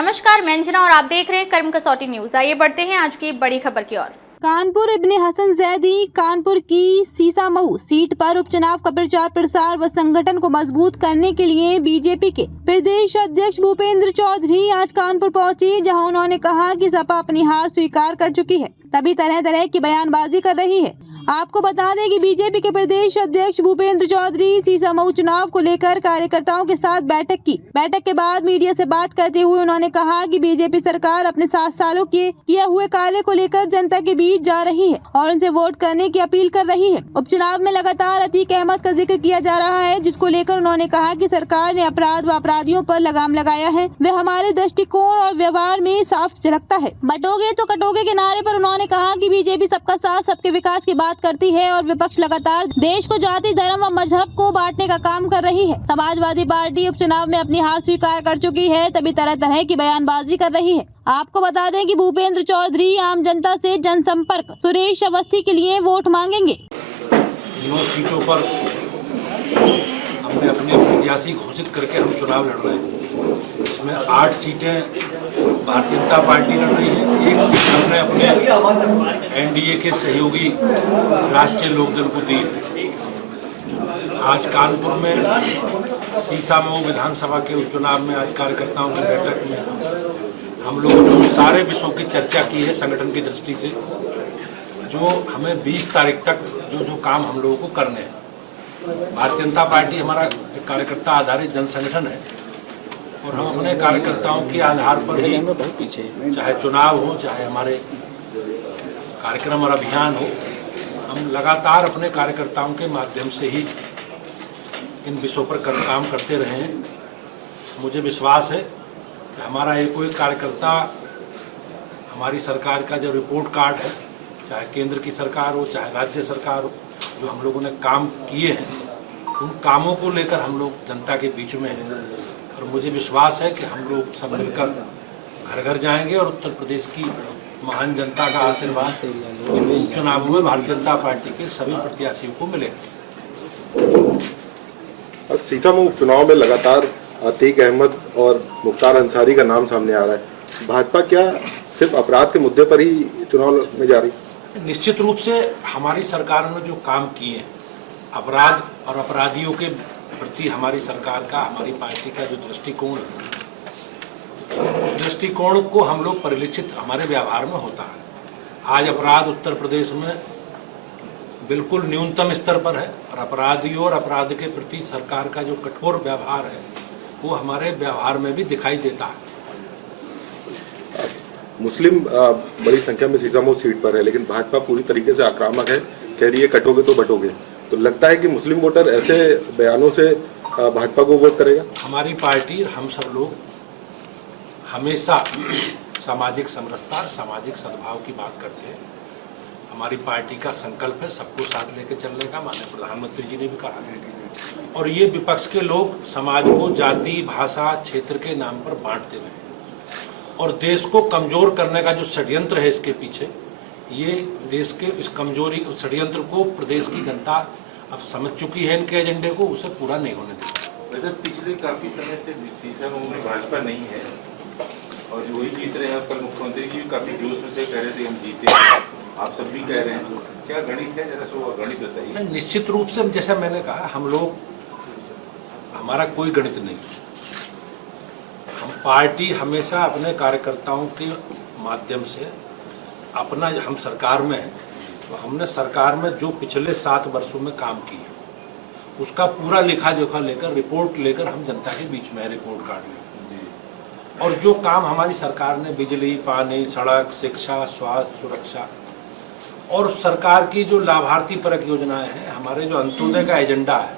नमस्कार, मैं अंजना और आप देख रहे हैं कर्म कसौटी न्यूज। आइए बढ़ते हैं आज की बड़ी खबर की ओर। कानपुर इब्ने हसन जैदी कानपुर की सीसामऊ सीट पर उपचुनाव का प्रचार प्रसार व संगठन को मजबूत करने के लिए बीजेपी के प्रदेश अध्यक्ष भूपेंद्र चौधरी आज कानपुर पहुंचे, जहां उन्होंने कहा कि सपा अपनी हार स्वीकार कर चुकी है, तभी तरह तरह की बयानबाजी कर रही है। आपको बता दें कि बीजेपी के प्रदेश अध्यक्ष भूपेंद्र चौधरी सीसामऊ चुनाव को लेकर कार्यकर्ताओं के साथ बैठक की। बैठक के बाद मीडिया से बात करते हुए उन्होंने कहा कि बीजेपी सरकार अपने 7 सालों के किए हुए कार्य को लेकर जनता के बीच जा रही है और उनसे वोट करने की अपील कर रही है। उपचुनाव में लगातार अतीक अहमद का जिक्र किया जा रहा है, जिसको लेकर उन्होंने कहा कि सरकार ने अपराध व अपराधियों पर लगाम लगाया है। वे हमारे दृष्टिकोण और व्यवहार में साफ झलकता है। बटोगे तो कटोगे के नारे पर उन्होंने कहा कि बीजेपी सबका साथ सबके विकास की बात करती है और विपक्ष लगातार देश को जाति, धर्म व मजहब को बांटने का काम कर रही है। समाजवादी पार्टी उपचुनाव में अपनी हार स्वीकार कर चुकी है, तभी तरह तरह की बयानबाजी कर रही है। आपको बता दें कि भूपेंद्र चौधरी आम जनता से जनसंपर्क सुरेश अवस्थी के लिए वोट मांगेंगे। 9 सीटों पर हमने अपने प्रत्याशी घोषित करके हम चुनाव लड़ रहे हैं। इसमें 8 सीटें भारतीय जनता पार्टी लड़ रही है, 1 सीट हमने अपने एनडीए के सहयोगी राष्ट्रीय लोकदल को दी है। आज कानपुर में सीसामऊ विधानसभा के उपचुनाव में आज कार्यकर्ताओं की बैठक में हम लोगों ने सारे विषयों की चर्चा की है संगठन की दृष्टि से, जो हमें 20 तारीख तक जो काम हम लोगों को करने हैं। भारतीय जनता पार्टी हमारा एक कार्यकर्ता आधारित जन संगठन है और हम अपने कार्यकर्ताओं के आधार पर ही, चाहे चुनाव हो चाहे हमारे कार्यक्रम और अभियान हो, हम लगातार अपने कार्यकर्ताओं के माध्यम से ही इन विषयों पर काम करते रहे हैं। मुझे विश्वास है कि हमारा एक कोई कार्यकर्ता हमारी सरकार का जो रिपोर्ट कार्ड है, चाहे केंद्र की सरकार हो चाहे राज्य सरकार हो, जो हम लोगों ने काम किए हैं, उन कामों को लेकर हम लोग जनता के बीच में हैं और मुझे विश्वास है कि हम लोग सब मिलकर घर घर जाएंगे और उत्तर प्रदेश की महान जनता का आशीर्वाद चुनावों में भारतीय जनता पार्टी के सभी प्रत्याशियों को मिलेगा। सीसामऊ उपचुनाव में लगातार अतीक अहमद और मुख्तार अंसारी का नाम सामने आ रहा है। भाजपा क्या सिर्फ अपराध के मुद्दे पर ही चुनाव में जा रही? निश्चित रूप से हमारी सरकार ने जो काम किए, अपराध और अपराधियों के प्रति हमारी सरकार का, हमारी पार्टी का जो दृष्टिकोण है, उस दृष्टिकोण को हम लोग परिलक्षित हमारे व्यवहार में होता है। आज अपराध उत्तर प्रदेश में बिल्कुल न्यूनतम स्तर पर है और अपराधियों और अपराध के प्रति सरकार का जो कठोर व्यवहार है वो हमारे व्यवहार में भी दिखाई देता है। मुस्लिम बड़ी संख्या में सीसामऊ सीट पर है, लेकिन भाजपा पूरी तरीके से आक्रामक है, कह रही है कटोगे तो बटोगे। तो लगता है कि मुस्लिम वोटर ऐसे बयानों से भाजपा को वोट करेगा? हमारी पार्टी, हम सब लोग हमेशा सामाजिक समरसता और सामाजिक सद्भाव की बात करते हैं। हमारी पार्टी का संकल्प है सबको साथ लेकर चलने का, माननीय प्रधानमंत्री जी ने भी कहा है। और ये विपक्ष के लोग समाज को जाति, भाषा, क्षेत्र के नाम पर बांटते रहे और देश को कमजोर करने का जो षड्यंत्र है इसके पीछे, ये देश के इस कमजोरी षड्यंत्र को प्रदेश की जनता अब समझ चुकी है, इनके एजेंडे को, उसे पूरा नहीं होने देगी। वैसे पिछले काफी समय से सीसामऊ में भाजपा नहीं है और जो ही जीत रहे हैं। कल मुख्यमंत्री जी भी काफी जोश में से कह रहे थे हम जीते, आप सब भी कह रहे हैं, क्या गणित है, जरा सो गणित बताइए। निश्चित रूप से जैसा मैंने कहा, हम लोग, हमारा कोई गणित नहीं, हम पार्टी हमेशा अपने कार्यकर्ताओं के माध्यम से अपना, हम सरकार में हैं तो हमने सरकार में जो पिछले 7 वर्षों में काम किए उसका पूरा लेखा जोखा लेकर, रिपोर्ट लेकर हम जनता के बीच में रिपोर्ट कार्ड लें। और जो काम हमारी सरकार ने बिजली, पानी, सड़क, शिक्षा, स्वास्थ्य, सुरक्षा और सरकार की जो लाभार्थी परक योजनाएं हैं, हमारे जो अंत्योदय का एजेंडा है,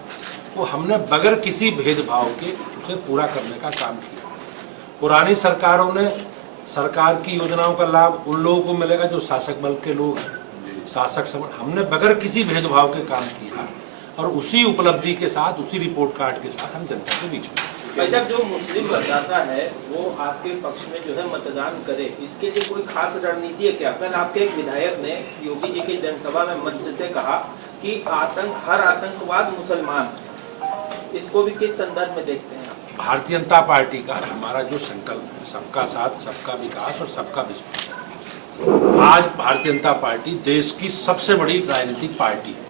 वो हमने बगैर किसी भेदभाव के उसे पूरा करने का काम किया। पुरानी सरकारों ने सरकार की योजनाओं का लाभ उन लोगों को मिलेगा जो शासक बल के लोग हैं, शासक समूह, हमने बगैर किसी भेदभाव के काम किया और उसी उपलब्धि के साथ, उसी रिपोर्ट कार्ड के साथ हम जनता के बीच में। जब जो मुस्लिम मतदाता है वो आपके पक्ष में जो है मतदान करे, इसके लिए कोई खास रणनीति है क्या? कल आपके एक विधायक ने योगी जी की जनसभा में मंच से कहा कि हर आतंकवाद मुसलमान, इसको भी किस संदर्भ में देखते हैं? भारतीय जनता पार्टी का हमारा जो संकल्प है, सबका साथ, सबका विकास और सबका विश्वास, आज भारतीय जनता पार्टी देश की सबसे बड़ी राजनीतिक पार्टी है।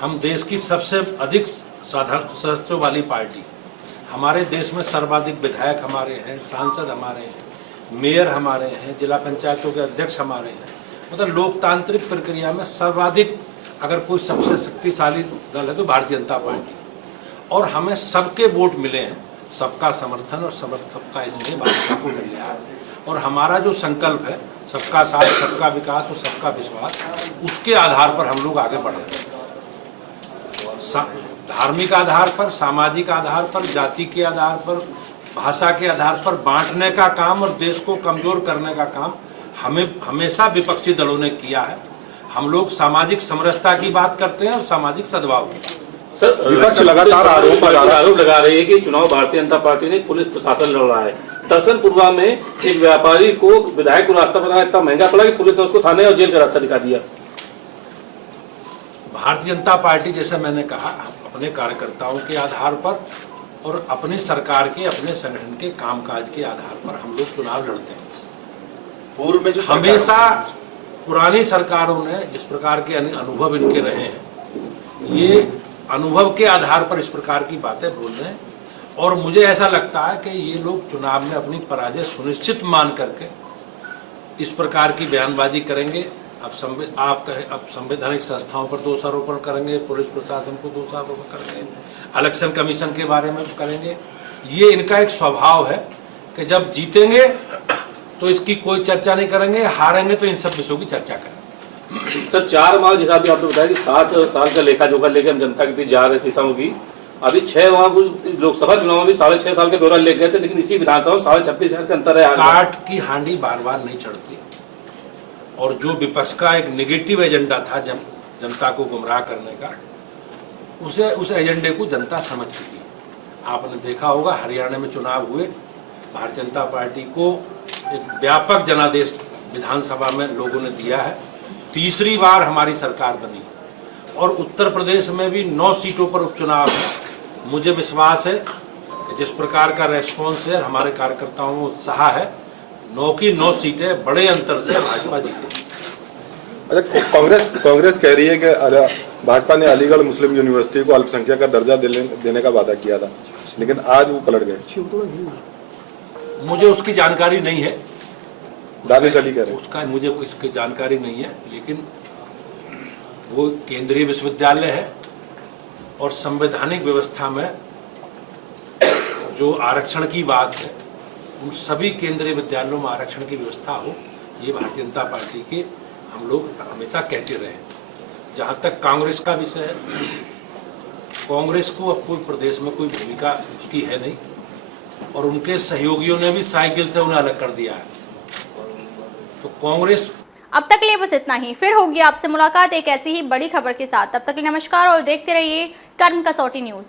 हम देश की सबसे अधिक सदस्यों वाली पार्टी, हमारे देश में सर्वाधिक विधायक हमारे हैं, सांसद हमारे हैं, मेयर हमारे हैं, जिला पंचायतों के अध्यक्ष हमारे हैं। मतलब लोकतांत्रिक प्रक्रिया में सर्वाधिक अगर कोई सबसे शक्तिशाली दल है तो भारतीय जनता पार्टी, और हमें सबके वोट मिले हैं, सबका समर्थन और सबका इसमें भाजपा को मिल रहा है। और हमारा जो संकल्प है सबका साथ, सबका विकास और सबका विश्वास, उसके आधार पर हम लोग आगे बढ़ रहे हैं। धार्मिक आधार पर, सामाजिक आधार पर, जाति के आधार पर, भाषा के आधार पर बांटने का काम और देश को कमजोर करने का काम हमें हमेशा विपक्षी दलों ने किया है। हम लोग सामाजिक समरसता की बात करते हैं और सामाजिक सद्भाव की। सर, विपक्ष लगातार आरोप लगा रही है कि चुनाव भारतीय जनता पार्टी ने पुलिस प्रशासन लड़ रहा है। दरअसल पूर्वा में एक व्यापारी को विधायक को रास्ता बनाना इतना महंगा पड़ा कि पुलिस ने उसको थाने और जेल का रास्ता दिखा दिया। भारतीय जनता पार्टी, जैसे मैंने कहा, अपने कार्यकर्ताओं के आधार पर और अपनी सरकार के, अपने संगठन के कामकाज के आधार पर हम लोग चुनाव लड़ते हैं। पूर्व में जो हमेशा पुरानी सरकारों ने जिस प्रकार के अनुभव इनके रहे हैं, ये अनुभव के आधार पर इस प्रकार की बातें बोल रहे हैं। और मुझे ऐसा लगता है कि ये लोग चुनाव में अपनी पराजय सुनिश्चित मान करके इस प्रकार की बयानबाजी करेंगे। अब संवैधानिक संस्थाओं पर दोषारोपण करेंगे, पुलिस प्रशासन को दोषारोपण करेंगे, इलेक्शन कमीशन के बारे में करेंगे। ये इनका एक स्वभाव है कि जब जीतेंगे तो इसकी कोई चर्चा नहीं करेंगे, हारेंगे तो इन सब विषयों की चर्चा करेंगे। सर, 4 माह जैसा भी आपने बताया कि 7 साल का लेखा जोखा लेकर हम जनता के बीच जा रहे हैं सीसाओं की। अभी 6 माह लोकसभा चुनाव में भी 6.5 साल के दौरान ले गए थे, लेकिन इसी विधानसभा में 26.5 हजार का अंतर है। काट की हांडी बार बार नहीं चढ़ती, और जो विपक्ष का एक नेगेटिव एजेंडा था जनता को गुमराह करने का, उस एजेंडे को जनता समझ चुकी है। आपने देखा होगा हरियाणा में चुनाव हुए, भारतीय जनता पार्टी को एक व्यापक जनादेश विधानसभा में लोगों ने दिया है। तीसरी बार हमारी सरकार बनी, और उत्तर प्रदेश में भी 9 सीटों पर उपचुनाव है। मुझे विश्वास है कि जिस प्रकार का रेस्पॉन्स है, हमारे कार्यकर्ताओं में उत्साह है, 9 की 9 सीटें बड़े अंतर से भाजपा जीतेगी। अच्छा, कांग्रेस कह रही है कि भाजपा ने अलीगढ़ मुस्लिम यूनिवर्सिटी को अल्पसंख्यक का दर्जा देने का वादा किया था, लेकिन आज वो पलट गए। मुझे उसकी जानकारी नहीं है, दानिश अली कह रहे हैं। उसका मुझे इसकी जानकारी नहीं है, लेकिन वो केंद्रीय विश्वविद्यालय है और संवैधानिक व्यवस्था में जो आरक्षण की बात है, उन सभी केंद्रीय विद्यालयों में आरक्षण की व्यवस्था हो, ये भारतीय जनता पार्टी के हम लोग हमेशा कहते रहे। जहाँ तक कांग्रेस का विषय है, कांग्रेस को अब कोई प्रदेश में कोई भूमिका उसकी है नहीं, और उनके सहयोगियों ने भी साइकिल से उन्हें अलग कर दिया है। तो कांग्रेस अब तक के लिए बस इतना ही। फिर होगी आपसे मुलाकात एक ऐसी ही बड़ी खबर के साथ। तब तक के लिए नमस्कार और देखते रहिए कर्म कसौटी न्यूज़।